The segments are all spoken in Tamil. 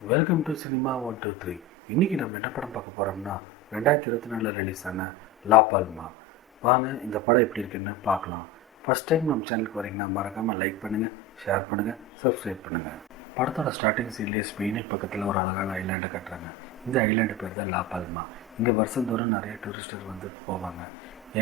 Welcome to cinema 123. இன்றைக்கி நம்ம என்ன படம் பார்க்க போகிறோம்னா 2024 ரிலீஸ் ஆன லா பால்மா. வாங்க இந்த படம் எப்படி இருக்குன்னு பார்க்கலாம். ஃபஸ்ட் டைம் நம்ம சேனலுக்கு வரீங்கன்னா மறக்காமல் லைக் பண்ணுங்கள், ஷேர் பண்ணுங்கள், சப்ஸ்கிரைப் பண்ணுங்கள். படத்தோட ஸ்டார்டிங் சீன்லேயே ஸ்பெயினுக்கு பக்கத்தில் ஒரு அழகான ஐலாண்டை கட்டுறாங்க. இந்த ஐலாண்டு பேர் தான் லா பால்மா. இங்கே வருஷந்தோறும் நிறைய டூரிஸ்டர் வந்து போவாங்க.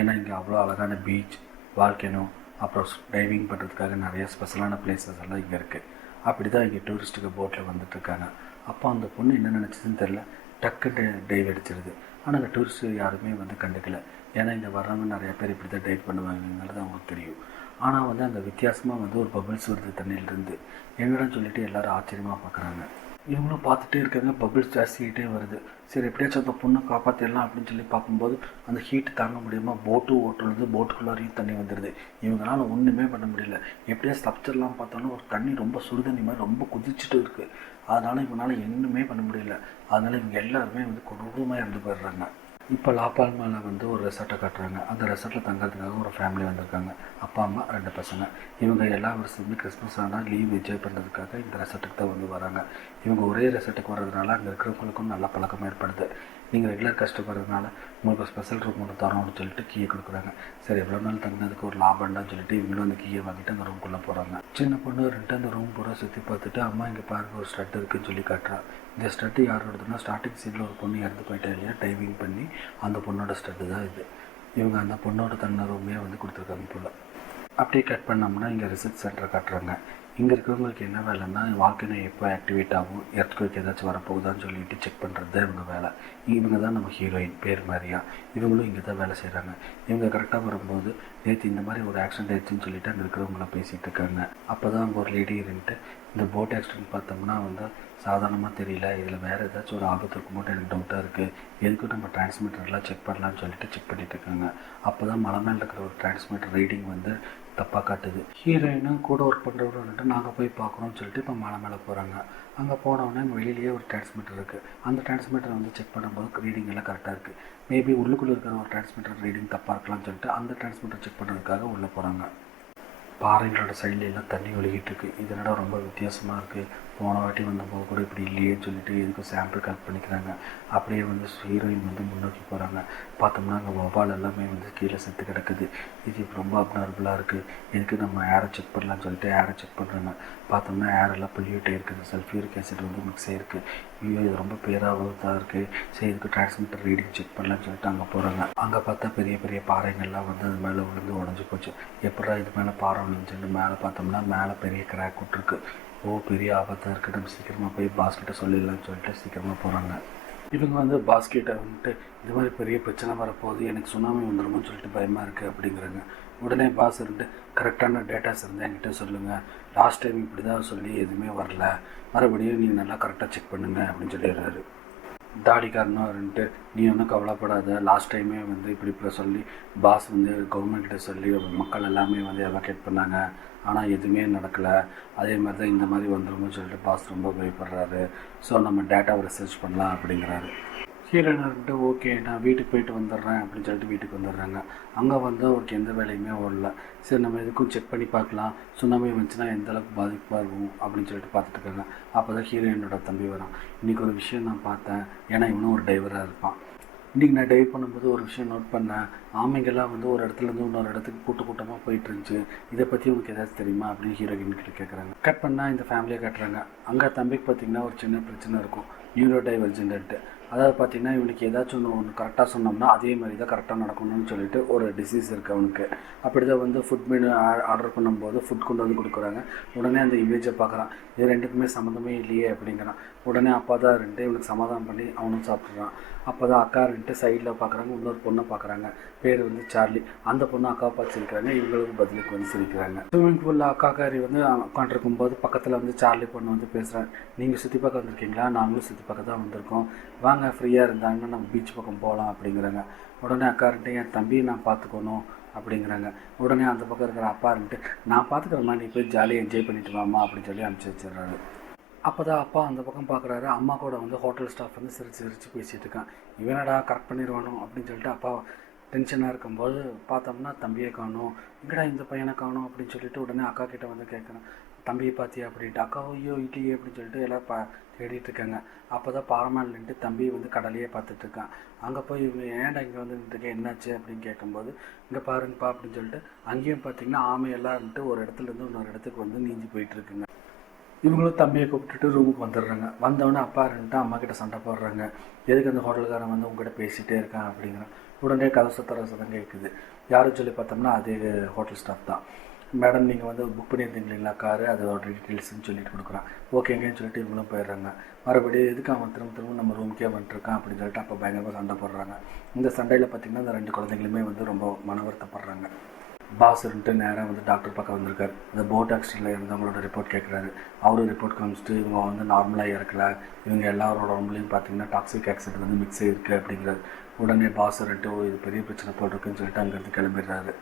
ஏன்னா இங்கே அவ்வளோ அழகான பீச், வால்கேனோ, அப்புறம் டைவிங் பண்ணுறதுக்காக நிறைய ஸ்பெஷலான பிளேசஸ் எல்லாம் இங்கே இருக்குது. அப்படி தான் இங்கே டூரிஸ்ட்டுக்கு போட்டில் வந்துட்டுருக்காங்க. அப்போ அந்த பொண்ணு என்ன நினச்சதுன்னு தெரில, டக்குன்னு டைவ் அடிச்சிருது. ஆனால் அந்த டூரிஸ்ட்டு யாருமே வந்து கண்டுக்கல. ஏன்னா இங்கே வர்றவங்க நிறையா பேர் இப்படி தான் டைவ் பண்ணுவாங்கங்கிறது அவங்களுக்கு தெரியும். ஆனால் வந்து அங்கே வித்தியாசமாக வந்து ஒரு பபிள்ஸ் வருது தண்ணியிலிருந்து. என்னடான்னு சொல்லிட்டு எல்லோரும் ஆச்சரியமாக பார்க்குறாங்க. இவங்களும் பார்த்துட்டே இருக்காங்க. பபிள்ஸ் ஜாஸ்தியாகிட்டே வருது. சரி எப்படியாச்சும் அந்த பொண்ணை காப்பாற்றிடலாம் அப்படின்னு சொல்லி பார்க்கும்போது அந்த ஹீட் தாங்க முடியாமல் போட்டு ஓட்டுறது, போட்டுக்குள்ளாரையும் தண்ணி வந்துடுது. இவங்களால ஒன்றுமே பண்ண முடியல. எப்படியாச்சும் தப்பிச்சிடலாம் பார்த்தாலும் ஒரு தண்ணி ரொம்ப சுடுதண்ணி மாதிரி ரொம்ப குதிச்சுட்டு இருக்குது. அதனால் இவங்களால ஒன்றுமே பண்ண முடியல. அதனால் இவங்க எல்லாருமே வந்து கொடூரமாக இறந்து போயிடுறாங்க. இப்போ லா பால்மாவில் வந்து ஒரு ரெசார்ட்டை காட்டுறாங்க. அந்த ரெசார்ட்டில் தங்கிறதுக்காக ஒரு ஃபேமிலி வந்திருக்காங்க. அப்பா, அம்மா, 2 பசங்க. இவங்க எல்லா வருஷத்துமே கிறிஸ்மஸ் ஆனால் லீவ் என்ஜாய் பண்ணுறதுக்காக இந்த ரெசார்ட்டுக்கு தான் வந்து வராங்க. இவங்க ஒரே ரெசார்ட்டுக்கு வர்றதுனால அங்கே இருக்கிறவங்களுக்கும் நல்ல பழக்கம் ஏற்படுது. நீங்கள் ரெகுலர் கஷ்டப்படுறதுனால உங்களுக்கு ஸ்பெஷல் ரூம் ஒன்று தரோம் அப்படின்னு சொல்லிட்டு கீயை கொடுக்குறாங்க. சரி எவ்வளோ நாள் தங்கினதுக்கு ஒரு லாபம்டான்னு சொல்லிட்டு இவங்களும் அந்த கீயை வாங்கிட்டு அந்த ரூம்குள்ளே போகிறாங்க. சின்ன பொண்ணு 2 அந்த ரூம் பூரா சுற்றி பார்த்துட்டு, அம்மா இங்கே பாருங்கள் ஒரு ஸ்டட் இருக்குதுன்னு சொல்லி காட்டுறா. இந்த ஸ்டட்டு யாரோடதுன்னா ஸ்டார்டிங் சீனில் ஒரு பொண்ணு இறந்து போயிட்டா இல்லையா, டைவிங் பண்ணி அந்த பொண்ணோட ஸ்டட்டு தான் இது. இவங்க அந்த பொண்ணோட தன்ன ரூமே வந்து கொடுத்துருக்காங்க போல். அப்படியே கட் பண்ணோம்னா இங்கே ரிசர்ச் சென்டரை காட்டுறாங்க. இங்கே இருக்கிறவங்களுக்கு என்ன வேலைன்னா வால்கனோ எப்போ ஆக்டிவேட் ஆகும், எர்த்குவேக் ஏதாச்சும் வரப்போகுதான்னு சொல்லிட்டு செக் பண்ணுறது தான் இவங்க வேலை. இவங்க தான் நம்ம ஹீரோயின் பேர் மாதிரியா. இவங்களும் இங்கே தான் வேலை செய்கிறாங்க. இவங்க கரெக்டாக வரும்போது நேற்று இந்த மாதிரி ஒரு ஆக்சிடென்ட் ஆயிடுச்சுன்னு சொல்லிட்டு அங்கே இருக்கிறவங்கள பேசிகிட்டு இருக்காங்க. அப்போ தான் அங்கே ஒரு லேடி இருந்துட்டு, இந்த போட் ஆக்சிடென்ட் பார்த்தோம்னா வந்து சாதாரணமாக தெரியல, இதில் வேறு ஏதாச்சும் ஒரு ஆபத்து இருக்கும்போது எனக்கு டவுட்டாக இருக்குது, எதுக்கும் நம்ம டிரான்ஸ்மிட்டர்லாம் செக் பண்ணலான்னு சொல்லிட்டு செக் பண்ணிகிட்டு இருக்காங்க. அப்போ தான் மலை மேலே இருக்கிற ஒரு டிரான்ஸ்மிட்டர் ரீடிங் வந்து தப்பாக காட்டுது. ஹீரோயினும் கூட ஒர்க் பண்ணுறவங்க வந்துட்டு நாங்கள் போய் பார்க்குறோன்னு சொல்லிட்டு இப்போ மலை மேலே போகிறாங்க. அங்கே போனவுடனே வெளியிலேயே ஒரு டிரான்ஸ்மிட்டர் இருக்குது. அந்த டிரான்ஸ்மிட்டர் வந்து செக் பண்ணும்போது ரீடிங் எல்லாம் கரெக்டாக இருக்குது. மேபி உள்ளுக்குள்ளே இருக்கிற ஒரு டிரான்ஸ்மிட்டர் ரீடிங் தப்பாக இருக்கலாம்னு சொல்லிட்டு அந்த டிரான்ஸ்மிட்டர் செக் பண்ணுறதுக்காக உள்ளே போகிறாங்க. பாறைகளோட சைட்லாம் தண்ணி ஒழுகிட்டு இருக்குது. இதனோட ரொம்ப வித்தியாசமாக இருக்குது. போன வாட்டி வந்தபோது கூட இப்படி இல்லையேன்னு சொல்லிட்டு எதுக்கும் சாம்பிள் கலெக்ட் பண்ணிக்கிறாங்க. அப்படியே வந்து ஹீரோயின் வந்து முன்னோக்கி போகிறாங்க. பார்த்தோம்னா அங்கே வவ்வால் எல்லாமே வந்து கீழே செத்து கிடக்குது. இது ரொம்ப அப்நார்மலாக இருக்குது. எதுக்கு நம்ம ஏரை செக் பண்ணலான்னு சொல்லிட்டு ஏரை செக் பண்ணுறாங்க. பார்த்தோம்னா ஏரெல்லாம் பொல்யூட் ஆகிருக்குது. சல்ஃபியூரிக் ஆசிட் வந்து மிக்ஸ் ஆகிருக்கு. ஐயோ இது ரொம்ப பேராபத்தாக இருக்குது. சரி இதுக்கு டிரான்ஸ்மிட்டர் ரீடிங் செக் பண்ணலான்னு சொல்லிட்டு அங்கே போகிறாங்க. அங்கே பார்த்தா பெரிய பெரிய பாறைகள்லாம் வந்து அது மேலே விழுந்து உடஞ்சி போச்சு. எப்படா இது மேலே பாறை விழுந்துச்சுன்னு மேலே பார்த்தோம்னா மேலே பெரிய கிராக் விட்டுருக்கு. பெரிய ஆபத்தாக இருக்குது, நம்ம சீக்கிரமாக போய் பாஸ்கிட்ட சொல்லிடலான்னு சொல்லிட்டு சீக்கிரமாக போகிறாங்க. இவங்க வந்து பாஸ்கிட்ட வந்துட்டு இந்த மாதிரி பெரிய பிரச்சனை வரப்போகுது, எனக்கு சுனாமி வந்துடுமோன்னு சொல்லிட்டு பயமாக இருக்குது அப்படிங்கிறாங்க. உடனே பாஸ் இருந்துட்டு கரெக்டான டேட்டாஸ் இருந்தால் என்கிட்ட சொல்லுங்கள், லாஸ்ட் டைம் இப்படி தான் சொல்லி எதுவுமே வரல, மறுபடியும் நீங்கள் நல்லா கரெக்டாக செக் பண்ணுங்கள் அப்படின்னு சொல்லிடுறாரு. தாடிக்காரனும் இருந்துட்டு நீ ஒன்றும் கவலைப்படாத, லாஸ்ட் டைமே வந்து இப்படி சொல்லி பாஸ் வந்து கவர்மெண்ட்கிட்ட சொல்லி மக்கள் எல்லாமே வந்து எவாக்குவேட் பண்ணாங்க, ஆனால் எதுவுமே நடக்கலை, அதே மாதிரி தான் இந்த மாதிரி வந்துடும்னு சொல்லிட்டு பாஸ் ரொம்ப பயப்படுறாரு. ஸோ நம்ம டேட்டாவை ரிசர்ச் பண்ணலாம் அப்படிங்கிறாரு. ஹீரோயின் இருந்துட்டு ஓகே நான் வீட்டுக்கு போயிட்டு வந்துடுறேன் அப்படின்னு சொல்லிட்டு வீட்டுக்கு வந்துடுறாங்க. அங்கே வந்து அவருக்கு எந்த வேலையுமே ஓடல. சரி நம்ம எதுக்கும் செக் பண்ணி பார்க்கலாம், சுனாமி வந்துச்சுன்னா எந்த அளவுக்கு பாதிப்பாக இருக்கும் அப்படின்னு சொல்லிட்டு பார்த்துட்டு இருக்காங்க. அப்போ தான் ஹீரோயினோட தம்பி வரான். இன்றைக்கி ஒரு விஷயம் நான் பார்த்தேன், ஏன்னா இவனும் ஒரு டிரைவராக இருப்பான். இன்றைக்கி நான் டைவ் பண்ணும்போது ஒரு விஷயம் நோட் பண்ணேன், ஆமைங்கெல்லாம் வந்து ஒரு இடத்துலேருந்து இன்னொரு இடத்துக்கு கூட்டமாக போயிட்டு இருந்துச்சு, இதை பற்றி உங்களுக்கு ஏதாச்சும் தெரியுமா அப்படின்னு ஹீரோயின் கிட்ட கேட்குறாங்க. கட் பண்ணால் இந்த ஃபேமிலியை காட்டுறாங்க. அங்கே தம்பிக்கு பார்த்திங்கன்னா ஒரு சின்ன பிரச்சனை இருக்கும், நியூரோ டைவர்ஜென்ட்டு. அதாவது பார்த்திங்கன்னா இவனுக்கு ஏதாச்சும் ஒன்று கரெக்டாக சொன்னோம்னா அதே மாதிரி தான் கரெக்டாக நடக்கணும்னு சொல்லிட்டு ஒரு டிசீஸ் இருக்குது அவனுக்கு. அப்படி தான் வந்து ஃபுட் மெனு ஆர்டர் பண்ணும்போது ஃபுட் கொண்டு வந்து கொடுக்குறாங்க. உடனே அந்த இமேஜை பார்க்குறான், இது ரெண்டுக்குமே சம்மந்தமே இல்லையே அப்படிங்கிறான். உடனே அப்பா தான் இருந்துட்டு இவனுக்கு சமாதானம் பண்ணி அவனும் சாப்பிட்றான். அப்போ தான் அக்கா இருந்துட்டு சைடில் பார்க்குறாங்க, இன்னொரு பொண்ணை பார்க்குறாங்க, பேர் வந்து சார்லி. அந்த பொண்ணு அக்காவை பார்த்து சிரிக்கிறாங்க, இவங்களுக்கு பதிலுக்கு வந்து சிரிக்கிறாங்க. ஸ்விம்மிங் பூலில் அக்காக்காரி வந்து உட்காந்துருக்கும்போது பக்கத்தில் வந்து சார்லி பொண்ணு வந்து பேசுகிறாங்க, நீங்கள் சுற்றி பார்க்க வந்திருக்கீங்களா, நாங்களும் சுற்றி பார்க்க தான் வந்திருக்கோம், வாங்க ஃப்ரீயாக இருந்தாங்கன்னா நம்ம பீச் பக்கம் போகலாம் அப்படிங்கிறாங்க. உடனே அக்கா இருந்துட்டு என் தம்பியை நான் பார்த்துக்கணும் அப்படிங்கிறாங்க. உடனே அந்த பக்கம் இருக்கிற அப்பா இருந்துட்டு நான் பார்த்துக்கிறேம்மா, நீ போய் ஜாலியாக என்ஜாய் பண்ணிட்டு வாமா அப்படின்னு சொல்லி அனுப்பிச்சி வச்சிடுறாரு. அப்போ தான் அப்பா அந்த பக்கம் பார்க்குறாரு. அம்மா கூட வந்து ஹோட்டல் ஸ்டாஃப் வந்து சிரித்து பேசிகிட்டு இருக்கான். இவனடா கரெக்ட் பண்ணிடுவானோ அப்படின்னு சொல்லிட்டு அப்பா டென்ஷனாக இருக்கும்போது பார்த்தோம்னா தம்பியை காணும், எங்கடா இந்த பையனை காணும் அப்படின்னு சொல்லிட்டு உடனே அக்கா கிட்டே வந்து கேட்குறேன், தம்பியை பார்த்தியா அப்படின்ட்டு, அக்காவோ ஐயோ இல்லையே அப்படின்னு சொல்லிட்டு எல்லாம் தேடிட்டு இருக்காங்க. அப்போ தான் பாரமால் நின்று தம்பி வந்து கடலையே பார்த்துட்ருக்கான். அங்கே போய் இவங்க ஏன்டா இங்கே வந்து நின்றுருக்கேன் என்னாச்சு அப்படின்னு கேட்கும்போது, இங்கே பாருங்கப்பா அப்படின்னு சொல்லிட்டு அங்கேயும் பார்த்திங்கன்னா ஆமையெல்லாம் இருந்துட்டு ஒரு இடத்துலேருந்து இன்னொரு இடத்துக்கு வந்து நீஞ்சி போயிட்டுருக்குங்க. இவங்களும் தம்பியை கூப்பிட்டுட்டு ரூமுக்கு வந்துடுறாங்க. வந்தவொடனே அப்பா இருந்துட்டு அம்மா கிட்ட சண்டை போடுறாங்க. எதுக்கு அந்த ஹோட்டலுக்காரன் வந்து உங்ககிட்ட பேசிகிட்டே இருக்கான் அப்படிங்கிறான். உடனே கதை சுத்தர சதம் கேட்குது. யாரும் சொல்லி பார்த்தோம்னா அதே ஹோட்டல் ஸ்டாஃப் தான். மேடம் நீங்கள் வந்து புக் பண்ணியிருந்தீங்களா காரு, அதோட டீட்டெயில்ஸ்ன்னு சொல்லிட்டு கொடுக்குறான். ஓகேங்கன்னு சொல்லிட்டு இவங்களும் போயிடுறாங்க. மறுபடியும் எதுக்கு அவன் திரும்ப நம்ம ரூமுக்கே வந்துட்டுருக்கான் அப்படின்னு சொல்லிட்டு அப்போ பயங்கரமாக சண்டை போடுறாங்க. இந்த சண்டையில் பார்த்திங்கன்னா இந்த 2 குழந்தைங்களுமே வந்து ரொம்ப மன வருத்தப்படுறாங்க. பாஸ் இருந்துட்டு நேராக வந்து டாக்டர் பக்கம் வந்திருக்காரு. அந்த போட் ஆக்சிடென்ட்டில் இருந்தவங்களோட ரிப்போர்ட் கேட்குறாரு. அவரும் ரிப்போர்ட் காமிச்சிட்டு இவங்க வந்து நார்மலாக இறக்கல, இவங்க எல்லாரோட உடம்புலையும் பார்த்திங்கன்னா டாக்ஸிக் ஆக்சிடென்ட் வந்து மிக்ஸ் ஆகிருக்கு அப்படிங்கிறாரு. உடனே பாஸ் இருந்துட்டு இது பெரிய பிரச்சனை போட்டிருக்குன்னு சொல்லிட்டு அங்கேருந்து கிளம்பிடுறாரு.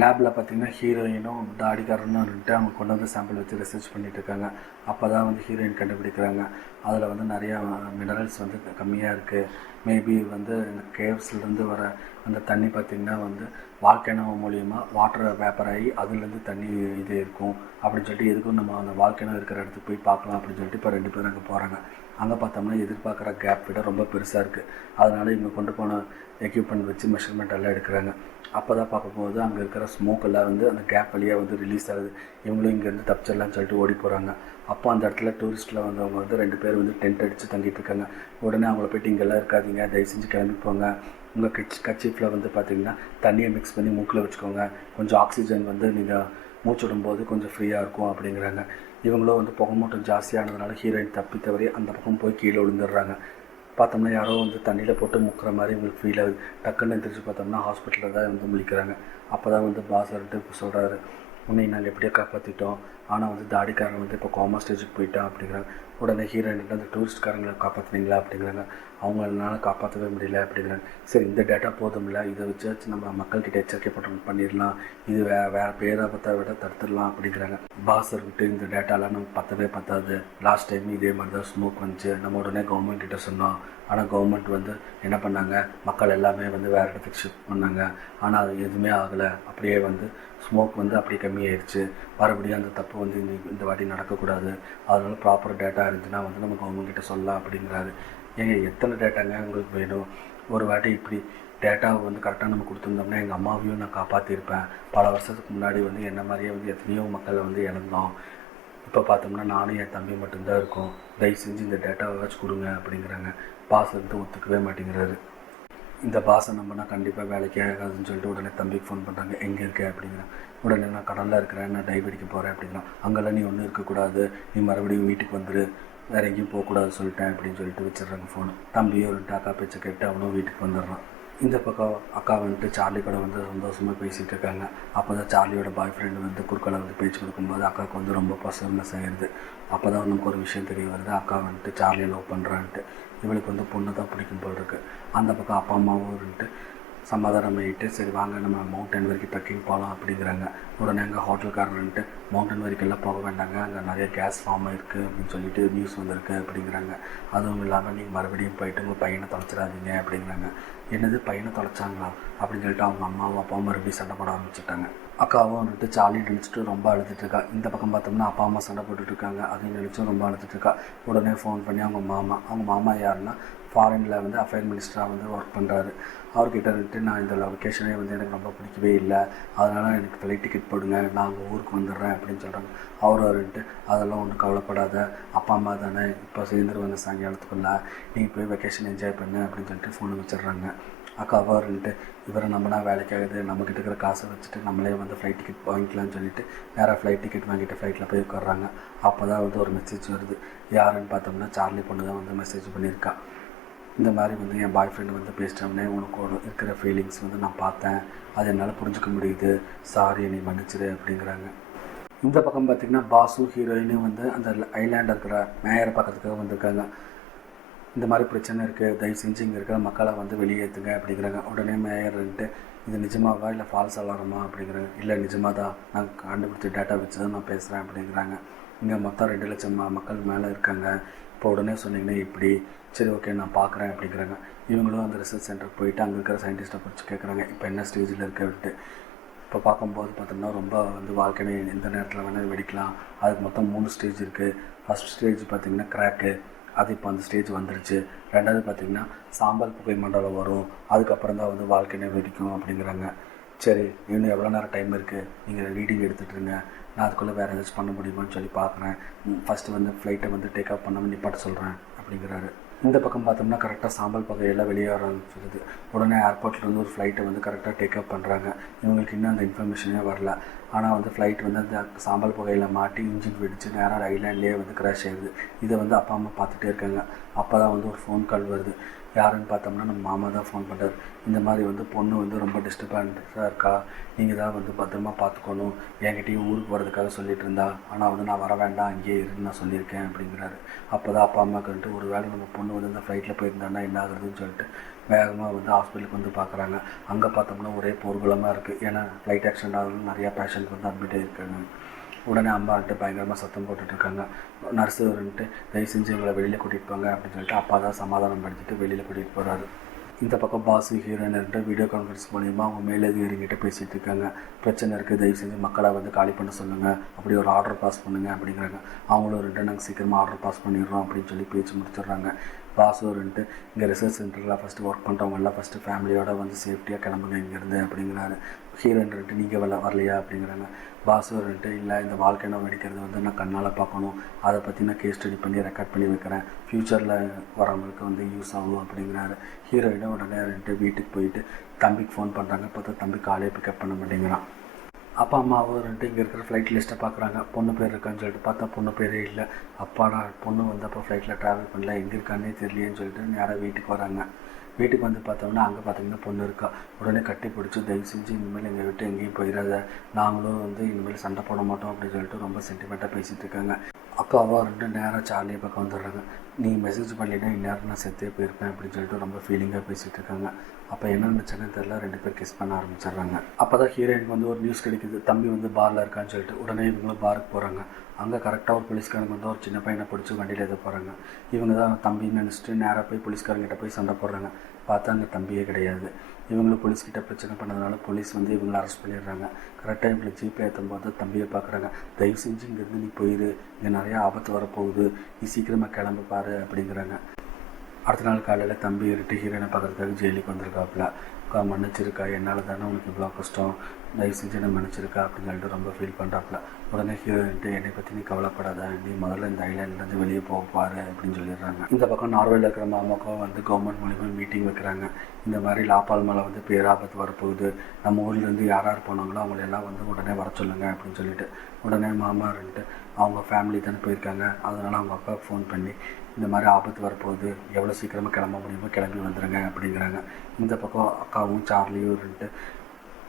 லேபில் பார்த்திங்கன்னா ஹீரோயினும் தாடிக்காரனும் இருந்துட்டு அவங்க கொண்டு வந்து சாம்பிள் வச்சு ரிசர்ச் பண்ணிகிட்டு இருக்காங்க. அப்போ தான் வந்து ஹீரோயின் கண்டுபிடிக்கிறாங்க. அதில் வந்து நிறையா மினரல்ஸ் வந்து கம்மியாக இருக்குது. மேபி வந்து இந்த கேவ்ஸ்லேருந்து வர அந்த தண்ணி பார்த்திங்கன்னா வந்து வால்கேனோ மூலியமாக வாட்டர் வேப்பர் ஆகி அதுலேருந்து தண்ணி இது இருக்கும் அப்படின்னு சொல்லிட்டு எதுக்கும் நம்ம அந்த வால்கேனோ இருக்கிற இடத்துக்கு போய் பார்க்கலாம் அப்படின்னு சொல்லிட்டு இப்போ 2 பேரும் அங்கே போகிறாங்க. அங்கே பார்த்தோம்னா எதிர்பார்க்குற கேப் விட ரொம்ப பெருசாக இருக்குது. அதனால் இவங்க கொண்டு போன எக்யூப்மெண்ட் வச்சு மெஷர்மெண்ட் எல்லாம் எடுக்கிறாங்க. அப்போ தான் பார்க்கும்போது அங்கே இருக்கிற ஸ்மோக் எல்லாம் வந்து அந்த கேப் வழியாக வந்து ரிலீஸ் ஆகுது. இவங்களும் இங்கேருந்து தப்பிச்சிடலான்னு சொல்லிட்டு ஓடி போகிறாங்க. அப்போ அந்த இடத்துல டூரிஸ்ட்டில் வந்தவங்க வந்து 2 பேர் வந்து டென்ட் அடித்து தங்கிட்டு இருக்காங்க. உடனே அவங்கள போய்ட்டு இங்கெல்லாம் இருக்காதீங்க, தயவு செஞ்சு கிளம்பி போங்க, உங்கள் கச்சீஃபில் வந்து பார்த்திங்கன்னா தண்ணியை மிக்ஸ் பண்ணி மூக்கில் வச்சுக்கோங்க, கொஞ்சம் ஆக்சிஜன் வந்து நீங்கள் மூச்சு விடும்போது கொஞ்சம் ஃப்ரீயாக இருக்கும் அப்படிங்கிறாங்க. இவங்களும் வந்து புகை மூட்டம் ஜாஸ்தியானதுனால ஹீரோயின் தப்பி தவறி அந்த பக்கம் போய் கீழே விழுந்துடுறாங்க. பார்த்தோம்னா யாரோ வந்து தண்ணியில் போட்டு முக்கிற மாதிரி உங்களுக்கு ஃபீல் ஆகுது. டக்குன்னு எந்திரிச்சு பார்த்தோம்னா ஹாஸ்பிட்டலில் தான் வந்து முழிக்கிறாங்க. அப்போ தான் வந்து பாஸ் வந்துட்டு சொல்கிறாரு, உன்னை நாங்கள் எப்படியோ காப்பாற்றிட்டோம், ஆனால் வந்து தாடிக்காரன் வந்து இப்போ கோமா ஸ்டேஜுக்கு போயிட்டான் அப்படிங்கிறாங்க. உடனே ஹீரோயின் அந்த டூரிஸ்ட்காரங்களை காப்பாற்றுனீங்களா அப்படிங்கிறாங்க. அவங்களால காப்பாற்றவே முடியல அப்படிங்கிறாங்க. சரி இந்த டேட்டா போதும்ல, இதை வச்சு நம்ம மக்கள்கிட்ட எச்சரிக்கை பண்ணிடலாம், இது வேறு பேராபத்தை விட தடுத்துடலாம் அப்படிங்கிறாங்க. பாஸ் இருக்கிட்டு இந்த டேட்டாலாம் நமக்கு பத்தாது, லாஸ்ட் டைம் இதே மாதிரி தான் ஸ்மோக் வந்துச்சு, நம்ம உடனே கவர்மெண்ட் கிட்ட சொன்னோம், ஆனால் கவர்மெண்ட் வந்து என்ன பண்ணாங்க, மக்கள் எல்லாமே வந்து வேறு இடத்துக்கு ஷிஃப்ட் பண்ணாங்க, ஆனால் அது எதுவுமே ஆகலை, அப்படியே வந்து ஸ்மோக் வந்து அப்படியே கம்மியாயிடுச்சு, மறுபடியும் அந்த தப்பு வந்து இந்த வாட்டி நடக்கக்கூடாது, அதனால ப்ராப்பர் டேட்டா இருந்துச்சுன்னா வந்து நம்ம கவர்மெண்ட் கிட்ட சொல்லலாம் அப்படிங்கிறாரு. ஏங்க எத்தனை டேட்டாங்க உங்களுக்கு வேணும்? ஒரு வாட்டி இப்படி டேட்டாவை வந்து கரெக்டாக நம்ம கொடுத்துருந்தோம்னா எங்கள் அம்மாவையும் நான் காப்பாற்றிருப்பேன். பல வருஷத்துக்கு முன்னாடி வந்து என்ன மாதிரியே வந்து எத்தனையோ மக்களை வந்து இழந்தோம். இப்போ பார்த்தோம்னா நானும் என் தம்பி மட்டும்தான் இருக்கோம், தயவு செஞ்சு இந்த டேட்டாவை வச்சு கொடுங்க அப்படிங்கிறாங்க. பாஸ் வந்து ஒத்துக்கவே மாட்டேங்கிறாரு. இந்த பாஸை நம்பினா கண்டிப்பாக வேலைக்கே ஆகாதுன்னு சொல்லிட்டு உடனே தம்பிக்கு ஃபோன் பண்ணுறாங்க. எங்கே இருக்கேன் அப்படிங்கிறான். உடனே நான் கடலில் இருக்கிறேன், நான் டைவ் அடிக்க போகிறேன் அப்படிங்கிறான். அங்கெல்லாம் நீ ஒன்றும் இருக்கக்கூடாது, நீ மறுபடியும் வீட்டுக்கு வந்துரு, வேறு எங்கேயும் போகக்கூடாது சொல்லிட்டேன் அப்படின்னு சொல்லிட்டு வச்சிடுறாங்க ஃபோனு. தம்பியும் ஒரு அக்கா பேச்சை கேட்டு அவனும் வீட்டுக்கு வந்துடுறான். இந்த பக்கம் அக்கா வந்துட்டு சார்லி கூட வந்து சந்தோஷமாக பேசிகிட்டு இருக்காங்க. அப்போ தான் சார்லியோட பாய் ஃப்ரெண்டு வந்து குறுக்களை வந்து பேச்சு கொடுக்கும்போது அக்காவுக்கு வந்து ரொம்ப பசங்கஸ் ஆகிடுது. அப்போ தான் நமக்கு ஒரு விஷயம் தெரிய வருது, அக்கா வந்துட்டு சார்லியை லவ் பண்ணுறான்ட்டு. இவளுக்கு வந்து பொண்ணு தான் பிடிக்கும் போல் இருக்குது. அந்த பக்கம் அப்பா அம்மாவும் இருந்துட்டு சமாதானம் ஆகிட்டு சரி வாங்க நம்ம மவுண்டன் வரைக்கும் ட்ரெக்கிங் போகலாம் அப்படிங்கிறாங்க. உடனே அங்கே ஹோட்டல்காரன்ட்டு மவுண்டன் வரைக்கெல்லாம் போக வேண்டாங்க, அங்கே நிறைய கேஸ் ஃபார்ம் இருக்குது அப்படின்னு சொல்லிட்டு நியூஸ் வந்திருக்கு அப்படிங்கிறாங்க. அதுவும் இல்லாமல் நீங்கள் மறுபடியும் போயிட்டு உங்கள் பையனை தொலைச்சிடாதீங்க அப்படிங்கிறாங்க. என்னது பையனை தொலைச்சாங்களா அப்படின்னு சொல்லிட்டு அவங்க அம்மாவும் அப்பாவும் மறுபடியும் சண்டை போட ஆரம்பிச்சுட்டாங்க. அக்காவும் வந்துட்டு சார்லி நினச்சிட்டு ரொம்ப அழுதுட்டுருக்கா. இந்த பக்கம் பார்த்தோம்னா அப்பா அம்மா சண்டை போட்டுட்ருக்காங்க, அதையும் நினச்சும் ரொம்ப அழுதுட்டுருக்கா. உடனே ஃபோன் பண்ணி அவங்க மாமா யாருன்னா ஃபாரினில் வந்து அஃபேர் மினிஸ்டராக வந்து ஒர்க் பண்ணுறாரு. அவர்கிட்ட வந்துட்டு நான் இந்த லொக்கேஷனே வந்து எனக்கு ரொம்ப பிடிக்கவே இல்லை, அதனால் எனக்கு ஃப்ளைட் டிக்கெட் போடுங்க, நான் உங்கள் ஊருக்கு வந்துடுறேன் அப்படின்னு சொல்கிறாங்க. அவர் வந்துட்டு அதெல்லாம் ஒன்றும் கவலைப்படாத, அப்பா அம்மா தானே இப்போ சேர்ந்துருவாங்க சாயங்காலத்துக்குள்ளே, நீங்கள் போய் வெக்கேஷன் என்ஜாய் பண்ணு அப்படின்னு சொல்லிட்டு ஃபோனை வச்சிடுறாங்க. அக்காவாக இருந்துட்டு இவரை நம்மனா வேலைக்காகுது, நம்மக்கிட்ட இருக்கிற காசை வச்சுட்டு நம்மளே வந்து ஃப்ளைட் டிக்கெட் வாங்கிக்கலாம்னு சொல்லிட்டு நேராக ஃப்ளைட் டிக்கெட் வாங்கிட்டு ஃப்ளைட்டில் போய் உட்காடுறாங்க. அப்போ தான் வந்து ஒரு மெசேஜ் வருது. யாருன்னு பார்த்தோம்னா சார்லி பொண்ணு தான் வந்து மெசேஜ் பண்ணியிருக்கா. இந்த மாதிரி வந்து என் பாய் ஃப்ரெண்டு வந்து பேசிட்டோம்னே உனக்கு ஒரு இருக்கிற ஃபீலிங்ஸ் வந்து நான் பார்த்தேன், அது என்னால் புரிஞ்சுக்க முடியுது, சாரி நீ மன்னிச்சிடு அப்படிங்கிறாங்க. இந்த பக்கம் பார்த்திங்கன்னா பாஸும் ஹீரோயினும் வந்து அந்த ஐலாண்டில் இருக்கிற மேயரை பார்க்கறதுக்காக வந்திருக்காங்க. இந்த மாதிரி பிரச்சனை இருக்குது, தயவு செஞ்சு இங்கே இருக்கிற மக்களை வந்து வெளியேற்றுங்க அப்படிங்கிறாங்க. உடனே மேயர் வந்துட்டு இது நிஜமாவா இல்லை ஃபால்ஸ் அலாரமா அப்படிங்கிறாங்க. இல்லை நிஜமாக தான், நான் கண்டுபிடிச்ச டேட்டா வச்சு தான் நான் பேசுகிறேன் அப்படிங்கிறாங்க. இங்கே மொத்தம் 2 லட்சம் மக்கள் மேலே இருக்காங்க, இப்போ உடனே சொன்னீங்கன்னா இப்படி, சரி ஓகே நான் பார்க்குறேன் அப்படிங்கிறாங்க. இவங்களும் அந்த ரிசர்ச் சென்டருக்கு போயிட்டு அங்கே இருக்கிற சயின்டிஸ்ட்டை பிடிச்சி கேட்குறாங்க இப்போ என்ன ஸ்டேஜில் இருக்க விட்டு. இப்போ பார்க்கும்போது பார்த்தோம்னா ரொம்ப வந்து வாழ்க்கையை எந்த நேரத்தில் வேணால் வெடிக்கலாம். அதுக்கு மொத்தம் 3 ஸ்டேஜ் இருக்குது. ஃபஸ்ட் ஸ்டேஜ் பார்த்திங்கன்னா கிராக்கு, அது இப்போ அந்த ஸ்டேஜ் வந்துருச்சு. ரெண்டாவது பார்த்திங்கன்னா சாம்பல் புகை மண்டலம் வரும், அதுக்கப்புறம் தான் வந்து வாழ்க்கையை வெடிக்கும் அப்படிங்கிறாங்க. சரி, இன்னும் எவ்வளோ நேரம் டைம் இருக்குது, நீங்கள் ரீடிங் எடுத்துகிட்ருங்க, நான் அதுக்குள்ளே வேறு ஏதாச்சும் பண்ண முடியுமான்னு சொல்லி பார்க்குறேன். ஃபஸ்ட்டு வந்து ஃப்ளைட்டை வந்து டேக் ஆஃப் பண்ணாமல் நிப்பாட்ட சொல்கிறேன் அப்படிங்கிறாரு. இந்த பக்கம் பார்த்தோம்னா கரெக்டாக சாம்பல் புகையெல்லாம் வெளியே வர ஆரம்பிச்சிருது. உடனே ஏர்போர்ட்லேருந்து ஒரு ஃப்ளைட்டை வந்து கரெக்டாக டேக் ஆஃப் பண்ணுறாங்க. இவங்களுக்கு இன்னும் அந்த இன்ஃபர்மேஷனே வரல. ஆனால் வந்து ஃப்ளைட் வந்து அந்த சாம்பல் புகையில் மாட்டி இன்ஜின் வெடித்து நேராக ஐலாண்ட்லேயே வந்து கிராஷ் ஆகிடுது. இதை வந்து அப்பா அம்மா பார்த்துட்டே இருக்காங்க. அப்போ தான் வந்து ஒரு ஃபோன் கால் வருது. யாருன்னு பார்த்தோம்னா நம்ம மாமா தான் ஃபோன் பண்ணுறாரு. இந்த மாதிரி வந்து பொண்ணு வந்து ரொம்ப டிஸ்டர்பன்ஸாக இருக்கா, நீங்கள் தான் வந்து பத்திரமா பார்த்துக்கணும், என்கிட்டையும் ஊருக்கு வரதுக்காக சொல்லிட்டு இருந்தா, ஆனால் வந்து நான் வர வேண்டாம் அங்கேயே இருன்னு நான் சொல்லியிருக்கேன் அப்படிங்கிறாரு. அப்போ தான் அப்பா அம்மாக்கிட்டு ஒரு வேளை நம்ம பொண்ணு வந்து இந்த ஃப்ளைட்டில் போயிருந்தான்னா என்ன ஆகுதுன்னு சொல்லிட்டு வேகமாக வந்து ஹாஸ்பிட்டலுக்கு வந்து பார்க்குறாங்க. அங்கே பார்த்தோம்னா ஒரே போர்க்குளமாக இருக்குது. ஏன்னா ஃப்ளைட் ஆக்சிடென்ட் ஆகணும், நிறையா பேஷண்ட் வந்து அட்மிட் ஆகிருக்காங்க. உடனே அம்மா வந்துட்டு பயங்கரமாக சத்தம் போட்டுட்ருக்காங்க. நர்ஸு வந்துட்டு தயவு செஞ்சு இவங்களை வெளியில் கூட்டிகிட்டு போங்க அப்படின்னு சொல்லிட்டு அப்பா தான் சமாதானம் படுத்திட்டு வெளியில் கூட்டிகிட்டு போகிறாரு. இந்த பக்கம் பாஸ் ஹீரோயின்கிட்ட வீடியோ கான்ஃபரன்ஸ் மூலிமா அவங்க மேலதிகாரிகிட்ட பேசிகிட்டு இருக்காங்க. பிரச்சனை இருக்குது, தயவு செஞ்சு மக்களை வந்து காலி பண்ண சொல்லுங்கள், அப்படி ஒரு ஆர்டர் பாஸ் பண்ணுங்கள் அப்படிங்கிறாங்க. அவங்களும் ரெண்டு நாங்கள் சீக்கிரமாக ஆர்டர் பாஸ் பண்ணிடுறோம் அப்படின்னு சொல்லி பேச்சு முடிச்சிடுறாங்க. பாஸும் வந்துட்டு இங்கே ரிசர்ச் சென்டரில் ஃபஸ்ட்டு ஒர்க் பண்ணுறவங்கெல்லாம் ஃபஸ்ட்டு ஃபேமிலியோடு வந்து சேஃப்டியாக கிளம்புங்க இங்கேருந்து அப்படிங்கிறாரு. ஹீரோயின் வந்துட்டு நீங்கள் வரலையா அப்படிங்கிறாங்க. பாஸும் வந்துட்டு இல்லை, இந்த வாழ்க்கையை வெடிக்கிறது வந்து நான் கண்ணால் பார்க்கணும், அதை பற்றி நான் கேஸ் ஸ்டடி பண்ணி ரெக்கார்ட் பண்ணி வைக்கிறேன், ஃப்யூச்சரில் வரவங்களுக்கு வந்து யூஸ் ஆகும் அப்படிங்கிறாரு. ஹீரோயினும் உடனே வந்துட்டு வீட்டுக்கு போயிட்டு தம்பிக்கு ஃபோன் பண்ணுறாங்க. பார்த்தா தம்பி காலையே பிக்கப் பண்ண மாட்டேங்கிறான். அப்பா அம்மாவும் வந்துட்டு இங்கே இருக்கிற ஃப்ளைட் லிஸ்ட்டை பார்க்குறாங்க. பொண்ணு பேர் இருக்கான்னு சொல்லிட்டு பார்த்தா பொண்ணு பேரே இல்லை. அப்பாடா, பொண்ணு வந்து அப்போ ஃப்ளைட்டில் ட்ராவல் பண்ணல, எங்கே இருக்கானே தெரியலேன்னு சொல்லிட்டு நேராக வீட்டுக்கு வராங்க. வீட்டுக்கு வந்து பார்த்தோம்னா அங்கே பார்த்தீங்கன்னா பொண்ணு இருக்கா. உடனே கட்டி பிடிச்சி தயவு செஞ்சு இனிமேல் எங்கள் விட்டு எங்கேயும் போயிடாத, நாங்களும் வந்து இனிமேல் சண்டை போட மாட்டோம் அப்படின்னு சொல்லிட்டு ரொம்ப சென்டிமெண்ட்டாக பேசிகிட்டு இருக்காங்க. அக்காவா ரெண்டு நேராக சார்லியை பக்கம் வந்துடுறாங்க. நீ மெசேஜ் பண்ணிட்டா இந்நேரம் நான் செத்தே போயிருப்பேன் அப்படின்னு சொல்லிட்டு ரொம்ப ஃபீலிங்காக பேசிகிட்டு இருக்காங்க. அப்போ என்ன நினச்சானே தெரில, ரெண்டு பேர் கிஸ் பண்ண ஆரம்பிச்சிடுறாங்க. அப்போ தான் ஹீரோயினுக்கு வந்து ஒரு நியூஸ் கிடைக்குது, தம்பி வந்து பாரில் இருக்கான்னு சொல்லிட்டு. உடனே இவங்களும் பாருக்கு போகிறாங்க. அங்கே கரெக்டாக ஒரு போலீஸ்காரங்க வந்து ஒரு சின்ன பையனை பிடிச்சி வண்டியில் ஏற்ற போகிறாங்க. இவங்க தான் தம்பின்னு நினச்சிட்டு நேராக போய் போலீஸ்காரங்கிட்ட போய் சண்டை போடுறாங்க. பார்த்தா அங்கே தம்பியே கிடையாது. இவங்களும் போலீஸ்கிட்ட பிரச்சனை பண்ணதுனால போலீஸ் வந்து இவங்களை அரெஸ்ட் பண்ணிடுறாங்க. கரெக்டாக இவங்களை ஜீப்பே ஏற்றும் போது தம்பியை பார்க்குறாங்க. தயவு செஞ்சு இங்கேருந்து நீ போயிடு, இங்கே நிறையா ஆபத்து வரப்போகுது, நீ சீக்கிரமாக கிளம்பு பாரு அப்படிங்கிறாங்க. அடுத்த நாள் காலையில் தம்பி இருட்டு ஹீரோயினை பார்க்குறதுக்காக ஜெயிலுக்கு வந்திருக்காப்புல. மன்னிச்சிருக்கா, என்னால் தானே உனக்கு இவ்வளோ கஷ்டம், தயவு செஞ்சு நான் மன்னிச்சிருக்கா அப்படின்னு சொல்லிட்டு ரொம்ப ஃபீல் பண்ணுறாப்புல. உடனே ஹீரோயின்ட்டு என்னை பற்றி நீ கவலைப்படாத, நீ முதல்ல இந்த ஐலாண்ட்லேருந்து வெளியே போப்பாரு அப்படின்னு சொல்லிடுறாங்க. இந்த பக்கம் நார்வேயில் இருக்கிற மாமாக்கும் வந்து கவர்மெண்ட் மூலிமா மீட்டிங் வைக்கிறாங்க. இந்த மாதிரி லாப்பால் மேலே வந்து பேராபத்து வரப்போகுது, நம்ம ஊர்லேருந்து யார் யார் போனாங்களோ அவங்களெல்லாம் வந்து உடனே வர சொல்லுங்கள் அப்படின்னு சொல்லிட்டு. உடனே மாமா இருந்துட்டு அவங்க ஃபேமிலி தானே போயிருக்காங்க, அதனால் அவங்க அப்பாவுக்கு ஃபோன் பண்ணி இந்த மாதிரி ஆபத்து வரப்போகுது, எவ்வளோ சீக்கிரமாக கிளம்ப முடியுமோ கிளம்பி வந்துடுங்க அப்படிங்கிறாங்க. இந்த பக்கம் அக்காவும் சார்லியும் இருந்துட்டு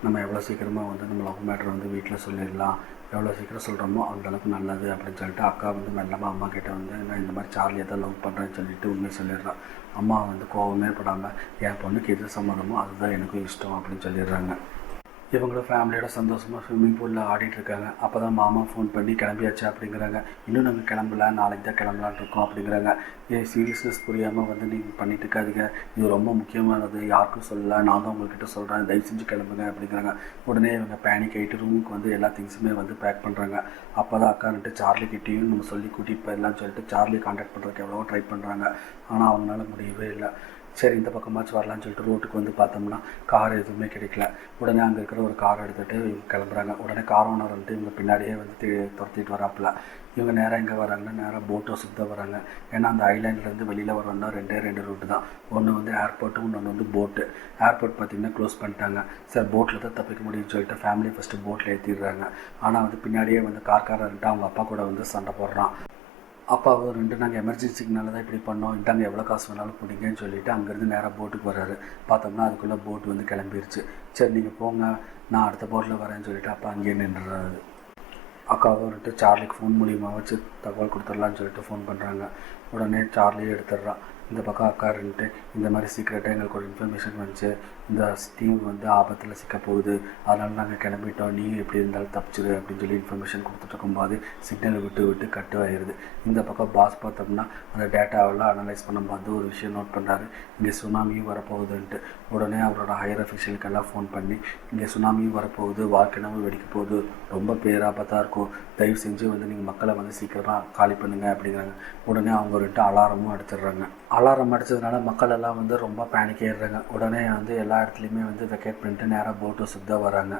நம்ம எவ்வளோ சீக்கிரமாக வந்து நம்ம லவ் மேட்ரு வந்து வீட்டில் சொல்லிடலாம், எவ்வளோ சீக்கிரம் சொல்கிறோமோ அந்தளவுக்கு நல்லது அப்படின்னு சொல்லிட்டு அக்கா வந்து மெல்லமாக அம்மா கிட்டே வந்து நான் இந்த மாதிரி சார்லியை தான் லவ் பண்ணுறேன்னு சொல்லிட்டு உண்மையை சொல்லிடுறான். அம்மா வந்து கோவமே படாமல் என் பொண்ணுக்கு எது சம்மதமோ அதுதான் எனக்கும் இஷ்டம் அப்படின்னு சொல்லிடுறாங்க. இவங்களோட ஃபேமிலியோட சந்தோஷமாக ஸ்விம்மிங் பூலில் ஆடிட்டுருக்காங்க. அப்போ தான் மாமா ஃபோன் பண்ணி கிளம்பியாச்சு அப்படிங்கிறாங்க. இன்னும் நாங்கள் கிளம்பல, நாளைக்கு தான் கிளம்பலான் இருக்கோம் அப்படிங்கிறாங்க. சீரியஸ்னஸ் புரியாமல் வந்து நீங்கள் பண்ணிட்டு இருக்காதீங்க, இது ரொம்ப முக்கியமானது, யாருக்கும் சொல்லலை, நான் தான் உங்கள்கிட்ட சொல்கிறேன், தயவு செஞ்சு கிளம்புங்க அப்படிங்கிறாங்க. உடனே இவங்க பேனிக் ஆகிட்டு ரூமுக்கு வந்து எல்லா திங்ஸுமே வந்து பேக் பண்ணுறாங்க. அப்போ தான் அக்கான்ட்டு சார்லி கிட்டேயும் நம்ம சொல்லி கூட்டிகிட்டு போயிடலான்னு சொல்லிட்டு சார்லி கான்டாக்ட் பண்ணுறதுக்கு எவ்வளவோ ட்ரை பண்ணுறாங்க. ஆனால் அவங்களால முடியவே இல்லை. சரி, இந்த பக்கமாச்சும் வரலான்னு சொல்லிட்டு ரோட்டுக்கு வந்து பார்த்தோம்னா கார் எதுவுமே கிடைக்கல. உடனே அங்கே இருக்கிற ஒரு கார் எடுத்துகிட்டு இவங்க கிளம்புறாங்க. உடனே கார் ஓனர் வந்துட்டு இவங்க பின்னாடியே வந்து துரத்திட்டு வராப்பில். இவங்க நேராக எங்கே வராங்கன்னா நேராக போட் ஹவுஸுக்கு தான் வராங்க. ஏன்னா அந்த ஐலாண்ட்லேருந்து வெளியில் வரணும்னா ரெண்டு ரூட்டு தான். ஒன்று வந்து ஏர்போர்ட்டு, இன்னொன்று வந்து போட்டு. ஏர்போர்ட் பார்த்திங்கன்னா க்ளோஸ் பண்ணிட்டாங்க. சார் போட்டில் தான் தப்பிக்க முடியும்னு சொல்லிட்டு ஃபேமிலி ஃபஸ்ட்டு போட்டில் ஏற்றிடுறாங்க. ஆனால் வந்து பின்னாடியே வந்து கார்காரன்ட்டு அவங்க அப்பா கூட வந்து சண்டை போடுறான். அப்பா ரெண்டு நாங்கள் எமர்ஜென்சிக்குனால தான் இப்படி பண்ணோம், இந்தாங்க எவ்வளோ காசு வேணாலும் பிடிங்கன்னு சொல்லிவிட்டு அங்கேருந்து நேராக போட்டுக்கு வர்றாரு. பார்த்தோம்னா அதுக்குள்ளே போட்டு வந்து கிளம்பிருச்சு. சரி நீங்கள் போங்க, நான் அடுத்த போட்டில் வரேன்னு சொல்லிவிட்டு அப்பா அங்கேயே நின்றுறாரு. அக்காவை சார்லிக்கு ஃபோன் மூலியமாக வச்சு தகவல் கொடுத்துடலான்னு சொல்லிட்டு ஃபோன் பண்ணுறாங்க. உடனே சார்லியே எடுத்துடுறான். இந்த பக்கம் அக்கா இருந்துட்டு இந்த மாதிரி சீக்கிரட்டாக எங்களுக்கு ஒரு இன்ஃபர்மேஷன் வந்துச்சு, இந்த ஸ்டீவ் வந்து ஆபத்தில் சிக்க போகுது, அதனால் நாங்கள் கிளம்பிட்டோம், நீ எப்படி இருந்தாலும் தப்பிச்சிரு அப்படின்னு சொல்லி இன்ஃபர்மேஷன் கொடுத்துட்டு இருக்கும்போது சிக்னலை விட்டு கட்டு ஆயிடுது. இந்த பக்கம் பாஸ் பார்த்தோம்னா அந்த டேட்டாவெல்லாம் அனலைஸ் பண்ணும்போது ஒரு விஷயம் நோட் பண்ணுறாரு, இங்கே சுனாமியும் வரப்போகுதுன்ட்டு. உடனே அவரோட ஹையர் அஃபிஷியலுக்கெல்லாம் ஃபோன் பண்ணி இங்கே சுனாமியும் வரப்போகுது, வால்கனமும் வெடிக்க போகுது, ரொம்ப பேராபத்தாக இருக்கும், தயவு செஞ்சு வந்து நீங்கள் மக்களை வந்து சீக்கிரமாக காலி பண்ணுங்கள் அப்படிங்கிறாங்க. உடனே அவங்க வந்துட்டு அலாரமும் அடிச்சிடுறாங்க. அலாரம் அடித்ததுனால மக்கள் எல்லாம் வந்து ரொம்ப பேனிக் ஆயிடுறாங்க. உடனே வந்து எல்லா இடத்துலையுமே வந்து வெக்கேட் பண்ணிட்டு நேராக போட் ஹவுஸுக்கு தான் வராங்க.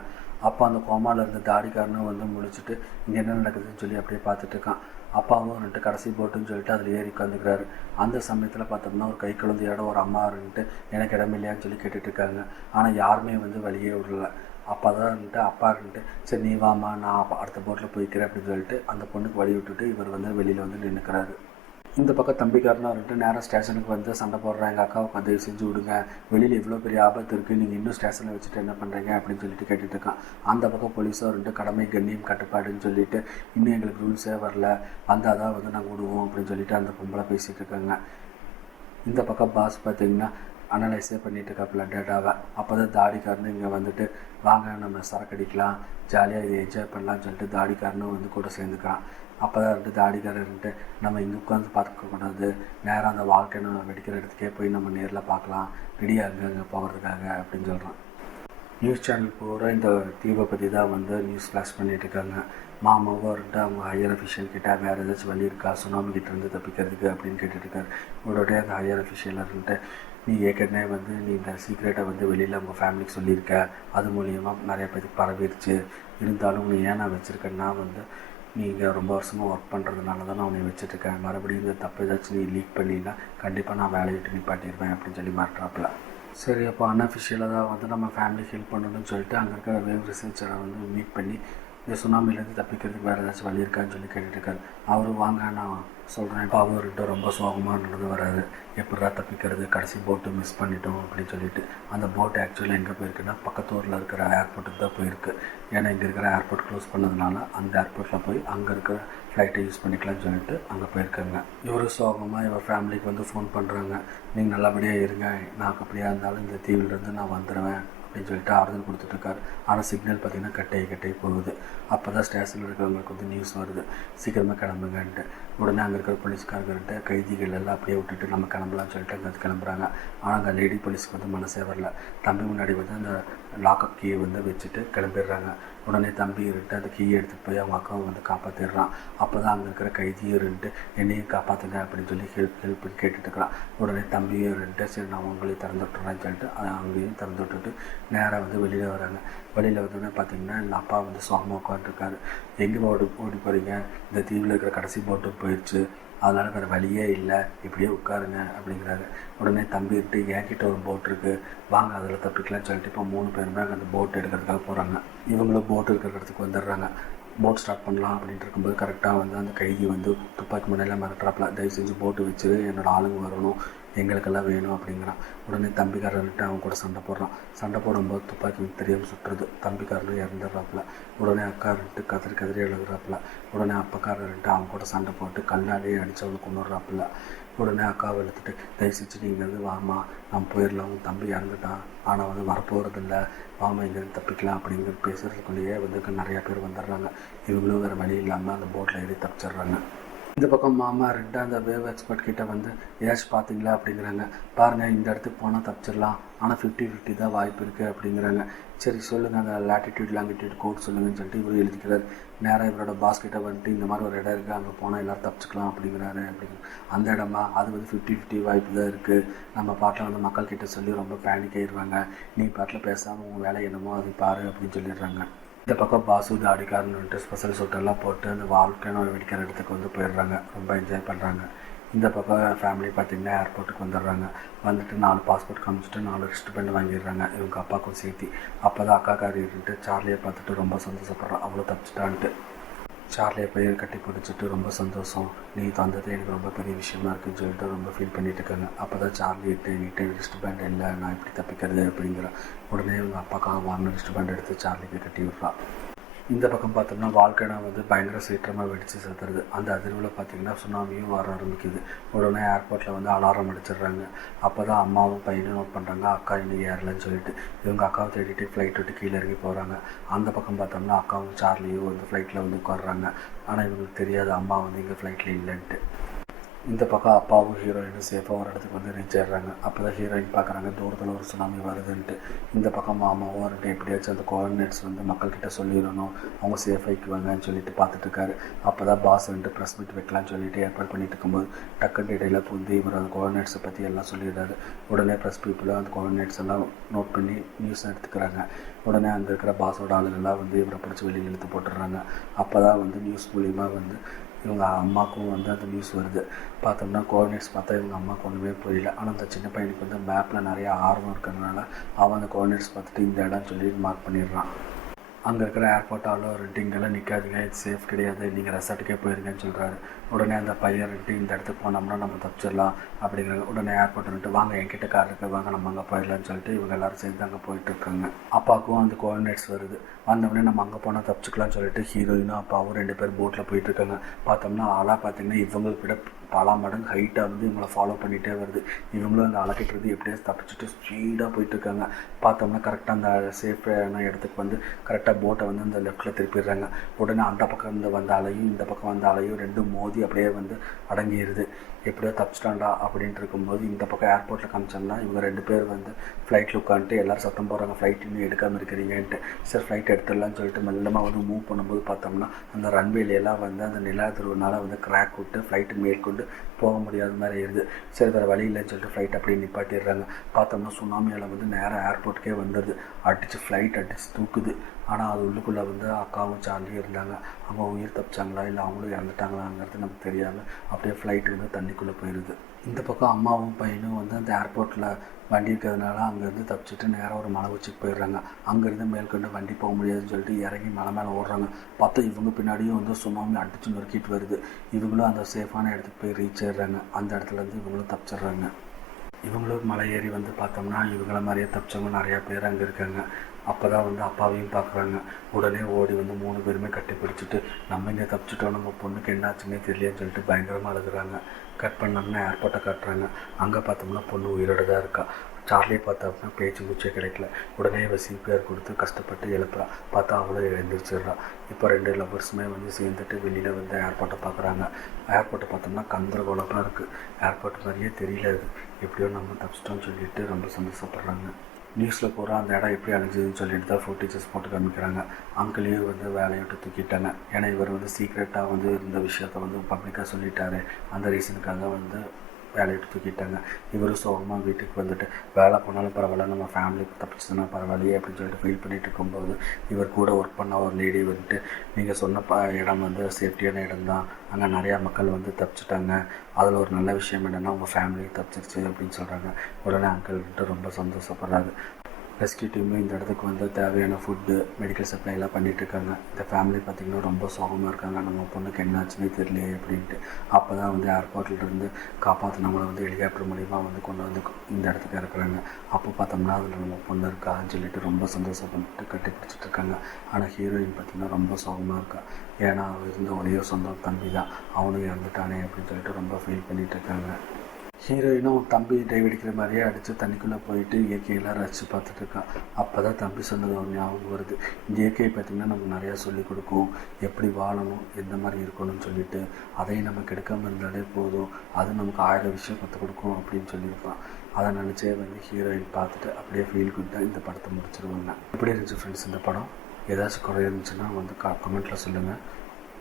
அப்போ அந்த கோமாவில் இருந்த தாடிக்காரனும் வந்து முழிச்சிட்டு இங்கே என்ன நடக்குதுன்னு சொல்லி அப்படியே பார்த்துட்டு இருக்கான். அப்பாவும் வந்துட்டு கடைசி போட்டுன்னு சொல்லிட்டு அதில் ஏறி உட்காந்துக்கிறாரு. அந்த சமயத்தில் பார்த்தோம்னா ஒரு கை குழந்தையோட ஒரு அம்மா இருந்துட்டு எனக்கு இடமில்லையான்னு சொல்லி கேட்டுட்டு இருக்காங்க. ஆனால் யாருமே வந்து வழியே விடல. அப்போ தான் வந்துட்டு அப்பா இருந்துட்டு சரி நீ வாமா நான் அடுத்த போட்டில் போய்க்கிறேன் அப்படின்னு சொல்லிட்டு அந்த பொண்ணுக்கு வழி விட்டுட்டு இவர் வந்து வெளியில் வந்து நின்றுக்கிறாரு. இந்த பக்கம் தம்பிக்காரனாக இருந்துட்டு நேராக ஸ்டேஷனுக்கு வந்து சண்டை போடுறேன், எங்கள் அக்காவுக்கு உதவி செஞ்சு விடுங்க, வெளியில் இவ்வளோ பெரிய ஆபத்து இருக்குது, நீங்கள் இன்னும் ஸ்டேஷனில் வச்சுட்டு என்ன பண்ணுறீங்க அப்படின்னு சொல்லிட்டு கேட்டுட்டு இருக்கான். அந்த பக்கம் போலீஸாக இருந்துட்டு கடமை கண்ணியம் கட்டுப்பாடுன்னு சொல்லிட்டு இன்னும் எங்களுக்கு ரூல்ஸே வரல, வந்தால் தான் வந்து நாங்கள் விடுவோம் அப்படின்னு சொல்லிட்டு அந்த பொம்பளை பேசிகிட்டு இருக்காங்க. இந்த பக்கம் பாஸ் பார்த்திங்கன்னா அனலைஸே பண்ணிகிட்டு இருக்காப்புல டேட்டாவை. அப்போ தான் தாடிக்காரனு இங்கே வந்துட்டு வாங்க நம்ம சரக்கடிக்கலாம், ஜாலியாக இதை என்ஜாய் பண்ணலான்னு சொல்லிட்டு தாடிக்காரனும் வந்து கூட சேர்ந்துக்கிறான். அப்போ தான் வந்துட்டு தாடிக்காரன்ட்டு நம்ம இங்கே உட்காந்து பார்க்கக்கூடாது, நேராக அந்த வாழ்க்கை வெடிக்கிற இடத்துக்கே போய் நம்ம நேரில் பார்க்கலாம், ரெடியாக இருங்க அங்கே போகிறதுக்காக அப்படின்னு சொல்கிறான். நியூஸ் சேனல் பூரா இந்த தீவை பற்றி தான் வந்து நியூஸ் ஃப்ளாஷ் பண்ணிகிட்டு இருக்காங்க. மாமாவும் இருந்துட்டு அவங்க ஹையர் அஃபிஷியல் கிட்டே வேறு ஏதாச்சும் வழி இருக்கா சுனாமி கிட்டேருந்து தப்பிக்கிறதுக்கு அப்படின்னு கேட்டுட்ருக்காரு. உடனே அந்த ஹையர் அஃபிஷியலாக இருந்துட்டு நீ ஏற்கனவே வந்து நீ இந்த சீக்ரெட்டை வந்து வெளியில் உங்கள் ஃபேமிலிக்கு சொல்லியிருக்க, அது மூலியமாக நிறைய பேருக்கு பரவிடுச்சு, இருந்தாலும் நீ ஏன் நான் வச்சுருக்கேன்னா வந்து நீங்கள் ரொம்ப வருஷமாக ஒர்க் பண்ணுறதுனால தான் நான் உன்னை வச்சுட்ருக்கேன், மறுபடியும் இந்த தப்பு ஏதாச்சும் நீ லீக் பண்ணினா கண்டிப்பாக நான் வேலையை விட்டு நிப்பாட்டிடுவேன் அப்படின்னு சொல்லி மாட்டுறாப்புல. சரி அப்போ அன்அஃபிஷியலாக தான் வந்து நம்ம ஃபேமிலிக்கு ஹெல்ப் பண்ணணும்னு சொல்லிட்டு அங்கே இருக்கிற வேவ் ரிசர்ச்சரை வந்து மீட் பண்ணி இந்த சுனாமிலேருந்து தப்பிக்கிறதுக்கு வேறு ஏதாச்சும் வழி இருக்கான்னு சொல்லி கேட்டுட்ருக்காரு. அவரும் வாங்க நான் சொல்கிறேன். இப்போ அவர்கிட்ட ரொம்ப சோகமாக நடந்து வராது, எப்படா தப்பிக்கிறது, கடைசி போட்டு மிஸ் பண்ணிட்டோம் அப்படின்னு சொல்லிட்டு. அந்த போட் ஆக்சுவலாக எங்கே போயிருக்குன்னா பக்கத்தூரில் இருக்கிற ஏர்போர்ட்டுக்கு தான் போயிருக்கு. ஏன்னா இங்கே இருக்கிற ஏர்போர்ட் க்ளோஸ் பண்ணதுனால அந்த ஏர்போர்ட்டில் போய் அங்கே இருக்கிற ஃப்ளைட்டை யூஸ் பண்ணிக்கலாம்னு சொல்லிட்டு அங்கே போயிருக்காங்க. இவர் சோகமாக இவர் ஃபேமிலிக்கு வந்து ஃபோன் பண்ணுறாங்க, நீங்கள் நல்லபடியாக இருங்க, நான் அப்படியா இருந்தாலும் இந்த தீவிலிருந்து நான் வந்துடுவேன் அப்படின்னு சொல்லிட்டு ஆறுதல் கொடுத்துட்ருக்காரு. ஆனால் சிக்னல் பார்த்திங்கன்னா கட்டை போகுது. அப்போ தான் ஸ்டேஷனில் இருக்கிறவங்களுக்கு வந்து நியூஸ் வருது, சீக்கிரமாக கிளம்புங்கன்ட்டு. உடனே அங்கே இருக்கிற போலீஸ்காரர்கிட்ட கைதிகள் எல்லாம் அப்படியே விட்டுட்டு நம்ம கிளம்பலாம்னு சொல்லிட்டு அங்கே கிளம்புறாங்க. ஆனால் அங்கே லேடி போலீஸ்க்கு வந்து மனசே வரல. தம்பி முன்னாடி வந்து அந்த லாக்அப் கீயை வந்து வச்சுட்டு கிளம்பிடுறாங்க. உடனே தம்பி இருந்துட்டு அந்த கீயை எடுத்துகிட்டு போய் அவங்க அக்காவை வந்து காப்பாற்றிடுறான். அப்போ தான் அங்கே இருக்கிற கைதியும் இருந்துட்டு என்னையும் காப்பாற்றுங்க அப்படின்னு சொல்லி ஹெல்ப் கேட்டுட்டு இருக்கிறான். உடனே தம்பியும் இருந்துட்டு சரி நான் உங்களையும் திறந்து விட்டுறேன்னு சொல்லிட்டு அங்கேயும் திறந்து விட்டுட்டு நேராக வந்து வெளியில் வராங்க. வெளியில் வந்தோடனே பார்த்திங்கன்னா எங்கள் அப்பா வந்து சோகமாக உட்காந்துருக்காரு. எங்கே ஓடி போகிறீங்க, இந்த தீவில் இருக்கிற கடைசி போட்டு போயிடுச்சு, அதனால் வேறு வழியே இல்லை, இப்படியே உட்காருங்க அப்படிங்கிறாரு. உடனே தம்பி விட்டு என்கிட்ட ஒரு போட் இருக்குது வாங்க அதில் தப்பிக்கலாம்னு சொல்லிட்டு இப்போ 3 பேருமே அங்கே அந்த போட் எடுக்கிறதுக்காக போகிறாங்க. இவங்களும் போட் இருக்கிற இடத்துக்கு வந்துடுறாங்க. போட் ஸ்டார்ட் பண்ணலாம் அப்படின்ட்டு இருக்கும்போது கரெக்டாக வந்து அந்த கைதி வந்து துப்பாக்கி முனையில் மிரட்டுறாப்புல, தயவு செஞ்சு போட்டு வச்சு என்னோடய ஆளுங்க வரணும், எங்களுக்கெல்லாம் வேணும் அப்படிங்கிறான். உடனே தம்பிக்காரர்கிட்ட அவன் கூட சண்டை போடுறான். சண்டை போடும்போது துப்பாக்கி தெரியாமல் சுட்டுறது. தம்பிக்காரர் இறந்துடுறாப்புல. உடனே அக்காரன்ட்டு கதறி எழுதுறாப்புல. உடனே அப்பக்காரர்கிட்ட அவன் கூட சண்டை போட்டு கல்லாலேயே அடித்து அவனை கொண்டுடுறாப்புல. உடனே அக்காவை எடுத்துகிட்டு தயவு செஞ்சு நீங்கள் வந்து வாமா நான் போயிடலாம், உன் தம்பி இறந்துட்டான் ஆனால் வந்து வரப்போகிறதில்ல, வாமா இங்கேருந்து தப்பிக்கலாம் அப்படிங்கிறது பேசுகிறதுக்குள்ளேயே வந்து நிறையா பேர் வந்துடுறாங்க. இவங்களும் வேறு வழி இல்லாமல் அந்த போட்டில் ஏறி தப்பிச்சிடுறாங்க. இந்த பக்கம் மாமா ரெண்டு அந்த வேவ் எக்ஸ்பர்ட் கிட்ட வந்து ஏதாச்சும் பார்த்தீங்களா அப்படிங்கிறாங்க. பாருங்கள் இந்த இடத்துக்கு போனால் தப்பிச்சிடலாம், ஆனால் 50-50 தான் வாய்ப்பு இருக்குது அப்படிங்கிறாங்க. சரி சொல்லுங்கள் அந்த லாட்டிடியூட் லாங்கிடியூட் கோட் சொல்லுங்கன்னு சொல்லிட்டு இவர் எழுதிக்கிறார். நேராக இவரோட பாஸ்கெட்டை வந்துட்டு இந்த மாதிரி ஒரு இடம் இருக்குது, அங்கே போனால் எல்லோரும் தப்பிச்சிக்கலாம் அப்படிங்கிறாரு. அந்த இடமா அது வந்து 50-50 வாய்ப்பு தான் இருக்குது, நம்ம பாட்டில் வந்து மக்கள்கிட்ட சொல்லி ரொம்ப பேனிக் ஆயிடுவாங்க, நீ பாட்டில் பேசாமல் உங்கள் வேலை என்னமோ அது பாரு அப்படின்னு சொல்லிடுறாங்க. இந்த பக்கம் பாசு தாடிக்காரன்ட்டு ஸ்பெஷல் சூட்டெல்லாம் போட்டு அந்த வாழ்க்கையை வெடிக்கிற இடத்துக்கு வந்து போயிடுறாங்க, ரொம்ப என்ஜாய் பண்ணுறாங்க. இந்த பக்கம் ஃபேமிலி பார்த்திங்கன்னா ஏர்போர்ட்டுக்கு வந்துடுறாங்க. வந்துட்டு 4 பாஸ்போர்ட் காமிச்சிட்டு 4 ரிஸ்ட் பேண்ட் வாங்கிடுறாங்க இவங்க அப்பாவுக்கும் சேர்த்து. அப்போ தான் அக்காக்காரி இருந்துட்டு சார்லியை பார்த்துட்டு ரொம்ப சந்தோஷப்படுறான், அவ்வளோ தப்பிச்சிட்டான்ட்டு. சார்லியை போய் கட்டி பிடிச்சிட்டு ரொம்ப சந்தோஷம், நீ தந்தது எனக்கு ரொம்ப பெரிய விஷயமா இருக்குன்னு சொல்லிட்டு ரொம்ப ஃபீல் பண்ணிட்டு இருக்காங்க. அப்போ தான் சார்லி என்கிட்ட ரிஸ்ட் பேண்ட் இல்லை, நான் எப்படி தப்பிக்கிறது அப்படிங்கிற. உடனே இவங்க அப்பாக்காக வாங்கின ரிஸ்ட் பேண்ட் எடுத்து சார்லிக்கு கட்டி விட்றான். இந்த பக்கம் பார்த்தோம்னா வாழ்க்கைனா வந்து பயங்கர சீக்கிரமாக வெடித்து செத்துறது. அந்த அதிர்வில் பார்த்திங்கன்னா சுனாமியும் வர ஆரம்பிக்குது. உடனே ஏர்போர்ட்டில் வந்து அலாரம் அடிச்சிடுறாங்க. அப்போ தான் அம்மாவும் பையனும் நோட் பண்ணுறாங்க அக்கா இன்னும் ஏறலன்னு சொல்லிட்டு. இவங்க அக்காவை தேடிட்டு ஃப்ளைட் விட்டு கீழே இறங்கி போகிறாங்க. அந்த பக்கம் பார்த்தோம்னா அக்காவும் சார்லியும் வந்து ஃப்ளைட்டில் வந்து உட்காடுறாங்க. ஆனால் இவங்களுக்கு தெரியாது அம்மா வந்து இங்கே ஃப்ளைட்டில் இல்லைன்ட்டு. இந்த பக்கம் அப்பாவும் ஹீரோயினும் சேஃபாக ஒரு இடத்துக்கு வந்து ரீச் ஆகிடுறாங்க. அப்போ தான் ஹீரோயின் பார்க்குறாங்க தூரத்தில் ஒரு சுனாமி வருதுன்ட்டு. இந்த பக்கம் மாமாவும் வந்துட்டு எப்படியாச்சும் அந்த கோஆர்டினேட்ஸ் வந்து மக்கள்கிட்ட சொல்லிடணும், அவங்க சேஃபாகிக்குவாங்கன்னு சொல்லிட்டு பார்த்துட்ருக்காரு. அப்போ தான் பாஸ் வந்துட்டு ப்ரெஸ் மீட் வைக்கலான்னு சொல்லிட்டு ஏற்பாடு பண்ணிட்டு இருக்கும்போது டக்குன்னு இடையில புந்து இவர் அந்த கோஆர்டினேட்ஸை பற்றி எல்லாம் சொல்லிடுறாரு. உடனே ப்ரெஸ் பீப்புளும் அந்த கோஆர்டினேட்ஸ் எல்லாம் நோட் பண்ணி நியூஸ் எடுத்துக்கிறாங்க. உடனே அங்கே இருக்கிற பாஸோட ஆளுங்கள்லாம் வந்து இவரை பிடிச்சி வெளியில் இழுத்து போட்டுடுறாங்க. அப்போ தான் வந்து நியூஸ் மூலிமா வந்து இவங்க அம்மாவுக்கும் வந்து அந்த நியூஸ் வருது. பார்த்தோம்னா கோஆர்டினேட்ஸ் பார்த்தா இவங்க அம்மாவுக்கு ஒன்றுமே புரியல. ஆனால் அந்த சின்ன பையனுக்கு வந்து மேப்பில் நிறைய ஆர்வம் இருக்கிறதுனால அவன் அந்த கோஆர்டினேட்ஸ் பார்த்துட்டு இந்த இடம்னு சொல்லி மார்க் பண்ணிடுறான். அங்கே இருக்கிற ஏர்போர்ட் ஆளோ இங்கெல்லாம் நிற்காதீங்க, இது சேஃப் கிடையாது, நீங்கள் ரெசார்ட்டுக்கே போயிருங்கன்னு சொல்கிறாரு. உடனே அந்த பையன் இந்த இடத்துக்கு போனோம்னா நம்ம தப்பிச்சிடலாம் அப்படிங்கிறாங்க. உடனே ஏர்போர்ட் வாங்க என்கிட்ட கார் இருக்குது, வாங்க நம்ம அங்கே போயிடலான்னு சொல்லிட்டு இவங்க எல்லோரும் சேர்ந்து அங்கே போயிட்டுருக்காங்க. அப்பாவுக்கும் அந்த கோஆர்டினேட்ஸ் வருது. வந்தோடனே நம்ம அங்கே போனால் தப்பிச்சிக்கலாம்னு சொல்லிட்டு ஹீரோயினும் அப்பாவும் 2 பேர் போட்டில் போயிட்டுருக்காங்க. பார்த்தோம்னா ஆளாக பார்த்திங்கன்னா இவங்களுக்கு விட பல மடங்கு ஹைட்டாக வந்து இவங்களை ஃபாலோ பண்ணிகிட்டே வருது. இவங்களும் அந்த அலைக்கிட்டு எப்படியாவது தப்பிச்சுட்டு ஸ்பீடாக போயிட்டுருக்காங்க. பார்த்தோம்னா கரெக்டாக அந்த சேஃபான இடத்துக்கு வந்து கரெக்டாக போட்டை வந்து அந்த லெஃப்ட்டில் திருப்பிடுறாங்க. உடனே அந்த பக்கம் இருந்து வந்த அலையும் இந்த பக்கம் வந்த அலையும் ரெண்டும் மோதி அப்படியே வந்து அடங்கிடுது. எப்படியோ தப்பிச்சிட்டாண்டா அப்படின்ட்டு இருக்கும்போது இந்த பக்கம் ஏர்போர்ட்டில் காமிச்சோம்னா இவங்க 2 பேர் வந்து ஃப்ளைட்டில் உட்காந்துட்டு எல்லோரும் சத்தம் போடுறாங்க, ஃப்ளைட் இன்னும் எடுக்காமல் இருக்கிறீங்கன்ட்டு. சரி ஃப்ளைட் எடுத்துடலான்னு சொல்லிட்டு மெல்லமாக வந்து மூவ் பண்ணும்போது பார்த்தோம்னா அந்த ரன்வேலையெல்லாம் வந்து அந்த நிலாதிருவனால் வந்து கிராக் விட்டு ஃப்ளைட்டு மேற்கொண்டு போக முடியாத மாதிரி இருக்குது. சரி வேறு வழி இல்லைன்னு சொல்லிட்டு ஃப்ளைட் அப்படியே நிப்பாட்டிடுறாங்க. பார்த்தோம்னா சுனாமியால் வந்து நேராக ஏர்போர்ட்டுக்கே வந்துடுது. அடித்து ஃப்ளைட் அடித்து தூக்குது. ஆனால் அது உள்ளுக்குள்ளே வந்து அக்காவும் சார்லியும் இருந்தாங்க. அவங்க உயிர் தப்பிச்சாங்களா இல்லை அவங்களும் இறந்துட்டாங்களாங்கிறது நமக்கு தெரியாமல் அப்படியே ஃப்ளைட்டு வந்து தண்ணிக்குள்ளே போயிடுது. இந்த பக்கம் அம்மாவும் பையனும் வந்து அந்த ஏர்போர்ட்டில் வண்டி இருக்கிறதுனால அங்கேருந்து தப்பிச்சுட்டு நேராக ஒரு மலை உச்சிக்கு போயிடுறாங்க. அங்கேருந்து மேற்கொண்டு வண்டி போக முடியாதுன்னு சொல்லிட்டு இறங்கி மலை மேலே ஓடுறாங்க. பார்த்தா இவங்க பின்னாடியும் வந்து சுனாமி அடித்து நொறுக்கிட்டு வருது. இவங்களும் அந்த சேஃபான இடத்துக்கு போய் ரீச் ஆயிடுறாங்க. அந்த இடத்துலேருந்து இவங்களும் தப்பிச்சிடுறாங்க. இவங்களும் மலை ஏறி வந்து பார்த்தோம்னா இவங்கள மாதிரியே தப்பிச்சவங்க நிறையா பேர் அங்கே இருக்காங்க. அப்போ தான் வந்து அப்பாவையும் பார்க்குறாங்க. உடனே ஓடி வந்து 3 பேருமே கட்டி பிடிச்சிட்டு நம்ம இங்கே தப்பிச்சிட்டோம், நம்ம பொண்ணுக்கு என்னாச்சுன்னே தெரியலன்னு சொல்லிட்டு பயங்கரமாக அழுகுறாங்க. கட் பண்ணோம்னா ஏர்போர்ட்டை காட்டுறாங்க. அங்கே பார்த்தோம்னா பொண்ணு உயிரோடு தான் இருக்கா. சார்லியை பார்த்தோம்னா பேச்சு மூச்சே கிடைக்கல. உடனே இவள் சிபிஆர் கொடுத்து கஷ்டப்பட்டு எழுப்புறா. பார்த்தா அவளும் எழுந்திரிச்சிடுறா. இப்போ 2 லவ்வர்ஸுமே வந்து சேர்ந்துட்டு வெளியில் வந்து ஏர்போர்ட்டை பார்க்குறாங்க. ஏர்போர்ட்டை பார்த்தோம்னா கந்தரகோலமாக இருக்குது. ஏர்போர்ட் மாதிரியே தெரியல. அது எப்படியோ நம்ம தப்பிச்சிட்டோன்னு சொல்லிட்டு ரொம்ப சந்தோஷப்படுறாங்க. நியூஸில் பூரா அந்த இடம் எப்படி அழிஞ்சதுன்னு சொல்லிட்டு தான் ஃபுட்டேஜஸ் போட்டு காமிக்கிறாங்க. அங்கிளையும் வந்து வேலையை விட்டு தூக்கிட்டாங்க. ஏன்னா இவர் வந்து சீக்ரெட்டாக வந்து இருந்த விஷயத்த வந்து பப்ளிக்காக சொல்லிட்டாரு. அந்த ரீசனுக்காக வந்து வேலையை விட்டு தூக்கிட்டாங்க. இவரும் சோகமாக வீட்டுக்கு வந்துட்டு வேலை போனாலும் பரவாயில்ல, நம்ம ஃபேமிலிக்கு தப்பிச்சதுன்னா பரவாயில்லையே அப்படின்னு சொல்லிட்டு ஃபீல் பண்ணிகிட்டு இருக்கும்போது இவர் கூட ஒர்க் பண்ண ஒரு லேடி வந்துட்டு நீங்கள் சொன்ன இடம் வந்து சேஃப்டியான இடம் தான், அங்கே நிறையா மக்கள் வந்து தப்பிச்சிட்டாங்க, அதில் ஒரு நல்ல விஷயம் என்னென்னா உங்கள் ஃபேமிலி தப்பிச்சிருச்சு அப்படின்னு சொல்கிறாங்க. உடனே அங்கிள் வந்துட்டு ரொம்ப சந்தோஷப்படுறாரு. ரெஸ்கியூ டீமும் இந்த இடத்துக்கு வந்து தேவையான ஃபுட்டு மெடிக்கல் சப்ளைலாம் பண்ணிகிட்ருக்காங்க. இந்த ஃபேமிலி பார்த்திங்கன்னா ரொம்ப சோகமாக இருக்காங்க. நம்ம பொண்ணுக்கு என்னாச்சுன்னே தெரியலையே அப்படின்ட்டு. அப்போ தான் வந்து ஏர்போர்ட்லேருந்து காப்பாற்றினவங்கள வந்து ஹெலிகாப்டர் மூலிமா வந்து கொண்டு வந்து இந்த இடத்துக்கு இறக்குறாங்க. அப்போ பார்த்தோம்னா அதில் நம்ம பொண்ணு இருக்கான்னு சொல்லிட்டு ரொம்ப சந்தோஷப்பட்டு கட்டி பிடிச்சிட்ருக்காங்க. ஆனால் ஹீரோயின் பார்த்திங்கன்னா ரொம்ப சோகமாக இருக்கா. ஏன்னா அவள் இருந்த ஒரே சொந்தம் தம்பி தான், அவனும் இறந்துட்டானே அப்படின்னு சொல்லிட்டு ரொம்ப ஃபீல் பண்ணிகிட்ருக்காங்க. ஹீரோயினும் தம்பி டைவ் அடிக்கிற மாதிரியே அடித்து தண்ணிக்குள்ளே போயிட்டு இயற்கையெல்லாம் ரசித்து பார்த்துட்ருக்கான். அப்போ தான் தம்பி சொன்னது ஒரு ஞாபகம் வருது. இந்த இயற்கையை பார்த்திங்கன்னா நமக்கு நிறையா சொல்லிக் கொடுக்கும், எப்படி வாழணும், எந்த மாதிரி இருக்கணும்னு சொல்லிட்டு. அதையும் நம்ம கெடுக்காமல் இருந்தாலே போதும், அது நமக்கு 1000 விஷயம் கற்றுக் கொடுக்கும் அப்படின்னு சொல்லியிருப்பான். அதை நினச்சே வந்து ஹீரோயின் பார்த்துட்டு அப்படியே ஃபீல் குட்டாக இந்த படத்தை முடிச்சிருவாங்க. எப்படி இருந்துச்சு ஃப்ரெண்ட்ஸ் இந்த படம்? ஏதாச்சும் குறை இருந்துச்சுன்னா வந்து கமெண்ட்டில் சொல்லுங்கள்.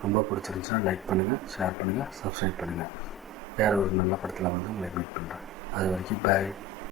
ரொம்ப பிடிச்சிருந்துச்சுன்னா லைக் பண்ணுங்கள், ஷேர் பண்ணுங்கள், சப்ஸ்கிரைப் பண்ணுங்கள். வேறு ஒரு நல்ல படத்தில் வந்து உங்களை மீட் பண்ணுறேன். அது வரைக்கும் பாய்.